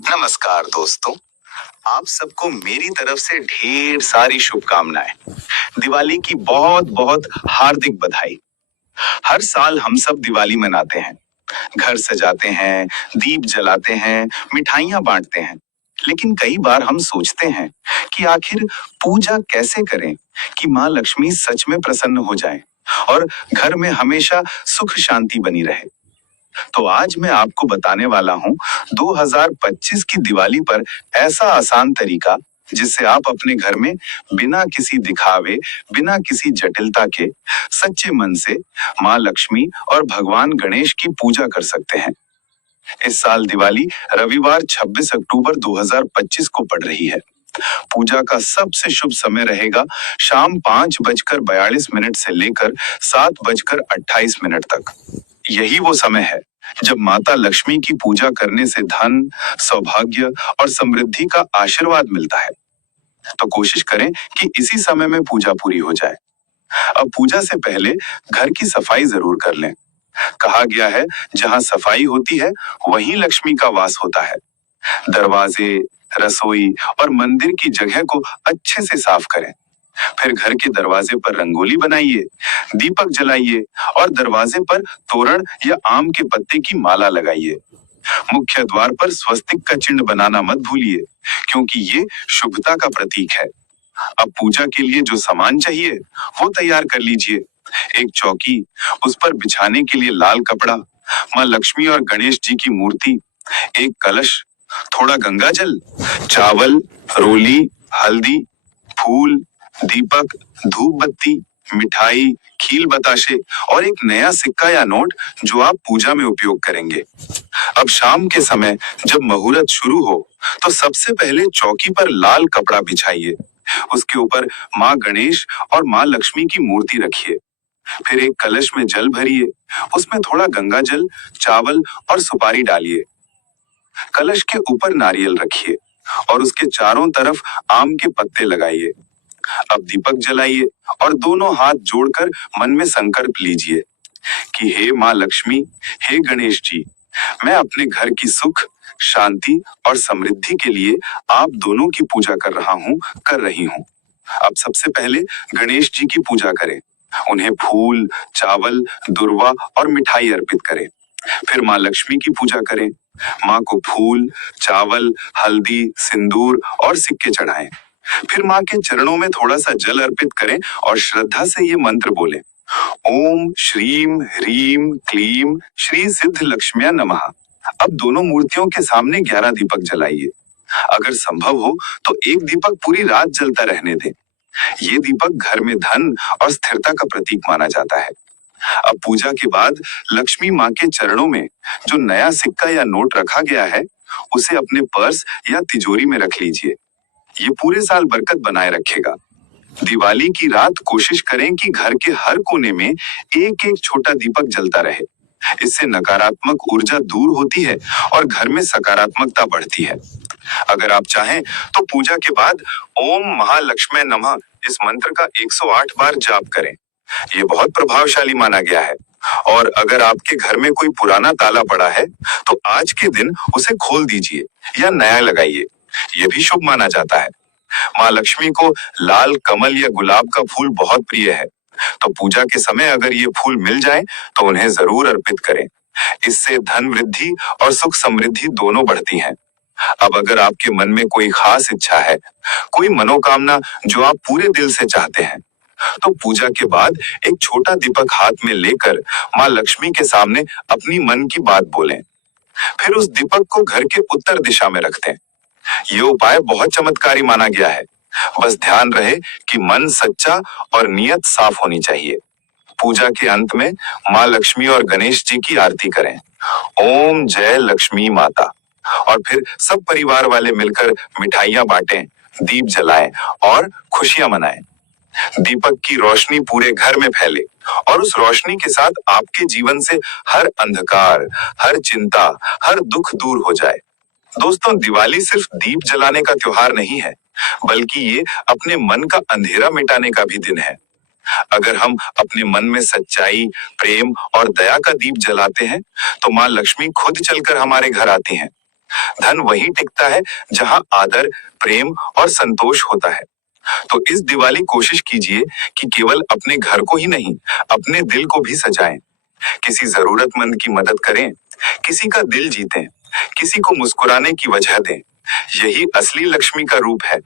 नमस्कार दोस्तों, आप सबको मेरी तरफ से ढेर सारी शुभकामनाएं। दिवाली की बहुत बहुत हार्दिक बधाई। हर साल हम सब दिवाली मनाते हैं, घर सजाते हैं, दीप जलाते हैं, मिठाइयां बांटते हैं। लेकिन कई बार हम सोचते हैं कि आखिर पूजा कैसे करें कि माँ लक्ष्मी सच में प्रसन्न हो जाए और घर में हमेशा सुख शांति बनी रहे। तो आज मैं आपको बताने वाला हूं 2025 की दिवाली पर ऐसा आसान तरीका जिससे आप अपने घर में बिना किसी दिखावे, बिना किसी जटिलता के सच्चे मन से माँ लक्ष्मी और भगवान गणेश की पूजा कर सकते हैं। इस साल दिवाली रविवार 26 अक्टूबर 2025 को पड़ रही है। पूजा का सबसे शुभ समय रहेगा शाम 5:42 से लेकर 7:28 तक। यही वो समय है जब माता लक्ष्मी की पूजा करने से धन, सौभाग्य और समृद्धि का आशीर्वाद मिलता है। तो कोशिश करें कि इसी समय में पूजा पूरी हो जाए। अब पूजा से पहले घर की सफाई जरूर कर लें। कहा गया है, जहां सफाई होती है वहीं लक्ष्मी का वास होता है। दरवाजे, रसोई और मंदिर की जगह को अच्छे से साफ करें। फिर घर के दरवाजे पर रंगोली बनाइए, दीपक जलाइए और दरवाजे पर तोरण या आम के पत्ते की माला लगाइए। मुख्य द्वार पर स्वस्तिक का चिन्ह बनाना मत भूलिए, क्योंकि ये शुभता का प्रतीक है। अब पूजा के लिए जो सामान चाहिए वो तैयार कर लीजिए। एक चौकी, उस पर बिछाने के लिए लाल कपड़ा, माँ लक्ष्मी और गणेश जी की मूर्ति, एक कलश, थोड़ा गंगा जल, चावल, रोली, हल्दी, फूल, दीपक, धूप बत्ती, मिठाई, खील बताशे और एक नया सिक्का या नोट जो आप पूजा में उपयोग करेंगे। अब शाम के समय जब मुहूर्त शुरू हो तो सबसे पहले चौकी पर लाल कपड़ा बिछाइए। उसके ऊपर माँ गणेश और माँ लक्ष्मी की मूर्ति रखिए। फिर एक कलश में जल भरिए, उसमें थोड़ा गंगा जल, चावल और सुपारी डालिए। कलश के ऊपर नारियल रखिए और उसके चारों तरफ आम के पत्ते लगाइए। अब दीपक जलाइए और दोनों हाथ जोड़कर मन में संकल्प लीजिए कि हे माँ लक्ष्मी, हे गणेश जी, मैं अपने घर की सुख, शांति और समृद्धि के लिए आप दोनों की पूजा कर रही हूँ। अब सबसे पहले गणेश जी की पूजा करें। उन्हें फूल, चावल, दुर्वा और मिठाई अर्पित करें। फिर माँ लक्ष्मी की पूजा करें। माँ को फूल, चावल, हल्दी, सिंदूर और सिक्के चढ़ाएं। फिर माँ के चरणों में थोड़ा सा जल अर्पित करें और श्रद्धा से ये मंत्र बोलें, ओम श्रीम ह्रीम क्लीम श्री सिद्ध लक्ष्म्या नमः। अब दोनों मूर्तियों के सामने 11 दीपक जलाइए। अगर संभव हो तो एक दीपक पूरी रात जलता रहने दें। ये दीपक घर में धन और स्थिरता का प्रतीक माना जाता है। अब पूजा के बाद लक्ष्मी माँ के चरणों में जो नया सिक्का या नोट रखा गया है उसे अपने पर्स या तिजोरी में रख लीजिए। ये पूरे साल बरकत बनाए रखेगा। दिवाली की रात कोशिश करें कि घर के हर कोने में एक एक छोटा दीपक जलता रहे। इससे नकारात्मक ऊर्जा दूर होती है और घर में सकारात्मकता बढ़ती है। अगर आप चाहें तो पूजा के बाद ओम महालक्ष्मी नमः इस मंत्र का 108 बार जाप करें। ये बहुत प्रभावशाली माना गया है। और अगर आपके घर में कोई पुराना ताला पड़ा है तो आज के दिन उसे खोल दीजिए या नया लगाइए। ये भी शुभ माना जाता है। माँ लक्ष्मी को लाल कमल या गुलाब का फूल बहुत प्रिय है, तो पूजा के समय अगर ये फूल मिल जाए तो उन्हें जरूर अर्पित करें। इससे धन वृद्धि और सुख समृद्धि दोनों बढ़ती हैं। अब अगर आपके मन में कोई खास इच्छा है, कोई मनोकामना जो आप पूरे दिल से चाहते हैं, तो पूजा के बाद एक छोटा दीपक हाथ में लेकर माँ लक्ष्मी के सामने अपनी मन की बात बोलें। फिर उस दीपक को घर के उत्तर दिशा में रख दें। ये उपाय बहुत चमत्कारी माना गया है। बस ध्यान रहे कि मन सच्चा और नियत साफ होनी चाहिए। पूजा के अंत में माँ लक्ष्मी और गणेश जी की आरती करें। ओम जय लक्ष्मी माता। और फिर सब परिवार वाले मिलकर मिठाइयां बांटें, दीप जलाएं और खुशियां मनाएं। दीपक की रोशनी पूरे घर में फैले और उस रोशनी के साथ आपके जीवन से हर अंधकार, हर चिंता, हर दुख दूर हो जाए। दोस्तों, दिवाली सिर्फ दीप जलाने का त्योहार नहीं है, बल्कि ये अपने मन का अंधेरा मिटाने का भी दिन है। अगर हम अपने मन में सच्चाई, प्रेम और दया का दीप जलाते हैं, तो माँ लक्ष्मी खुद चलकर हमारे घर आती हैं। धन वही टिकता है जहां आदर, प्रेम और संतोष होता है। तो इस दिवाली कोशिश कीजिए कि केवल अपने घर को ही नहीं, अपने दिल को भी सजाएं। किसी जरूरतमंद की मदद करें, किसी का दिल जीतें, किसी को मुस्कुराने की वजह दें। यही असली लक्ष्मी का रूप है।